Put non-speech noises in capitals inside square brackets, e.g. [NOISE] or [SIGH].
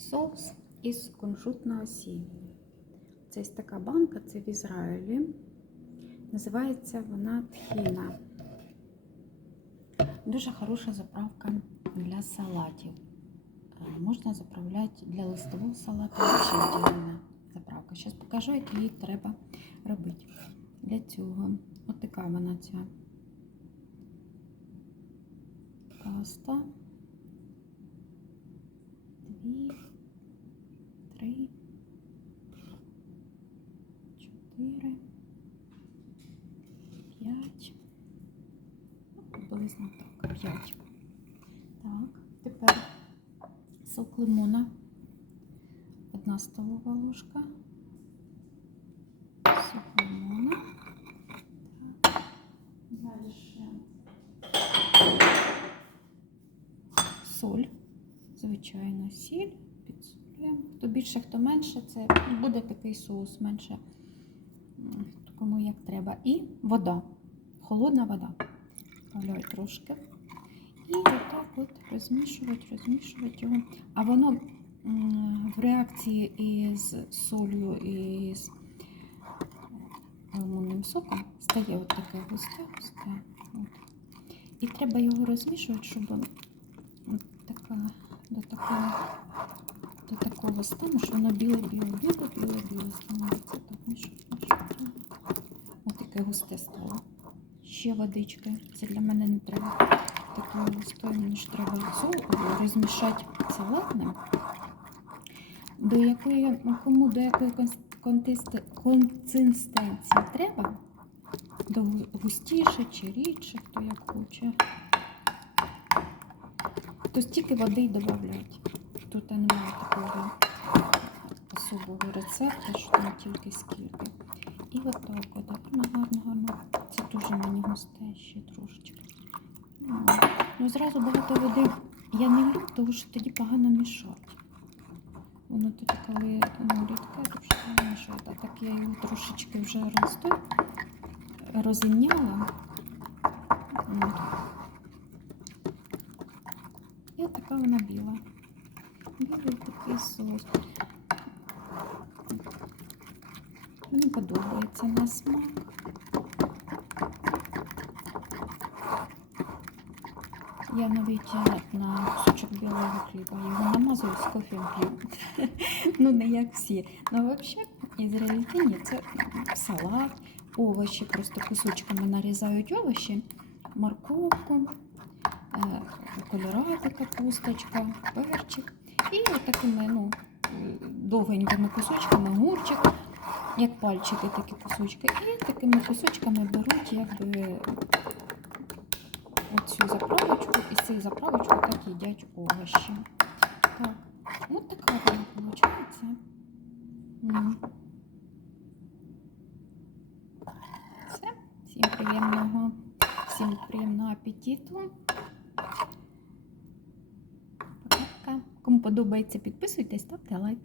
соус із кунжутного сілля. Це ось така банка, це в Ізраїлі. Називається вона тхіна. Дуже хороша заправка для салатів. Е, Можна заправляти для листового салату ще ідеальна заправка. Зараз покажу, як її треба робити. Для цього от така вона ця паста. Дві, три, чотири, п'ять. Ну, Приблизно так, п'ять. Так, тепер сок лимона. Одна столова ложка. Сок лимона. Так. Дальше. Соль. Звичайно, сіль. Підсолюємо. Хто більше, хто менше, це буде такий соус менше. Кому як треба. І вода. Холодна вода. Вставляю трошки. І отак от розмішувати, розмішувати його. А воно в реакції із солью і з лимонним соком стає от таке густе, густе. І треба його розмішувати, щоб така, до такого, до такого стану, що воно біле, біле, біле, біле, біле становиться. Так, мішати, мішати. Ось таке густе стало. Ще водички. Це для мене не треба. Такою густою мені ж треба цю розмішати салатним. До якої, кому до якої конс- консистенції треба, до густіше чи рідше, хто як хоче. То стільки води й додають. Тут немає такого особого рецепту, що там тільки скільки. І отак, от гарно, гарно, гарно. Це дуже мені густе ще трошечки. Ну, Ну, зразу багато води я не люблю, тому що тоді погано мішати. Воно тоді, коли ну, рідке, то вже мішати. А так я його трошечки вже розтой розімняла. От. Така вона біла. Білий такий соус. Мені подобається на смак. Я навіть е, на кусочок білого хліба його намазую з кофем п'ю. [LAUGHS] ну, не як всі. Ну, взагалі, ізраїльтяні це салат, овочі, просто кусочками нарізають овочі, морковку, кольорати, капусточка, перчик. І такими ну, довгенькими кусочками гурчик, як пальчики такі кусочки. І такими кусочками беруть якби оцю заправочку і з цією заправочкою так їдять овочі. Так, от така вона виходить. Все, всім приємного, всім приємного апетиту. Кому подобається, підписуйтесь, ставте лайк.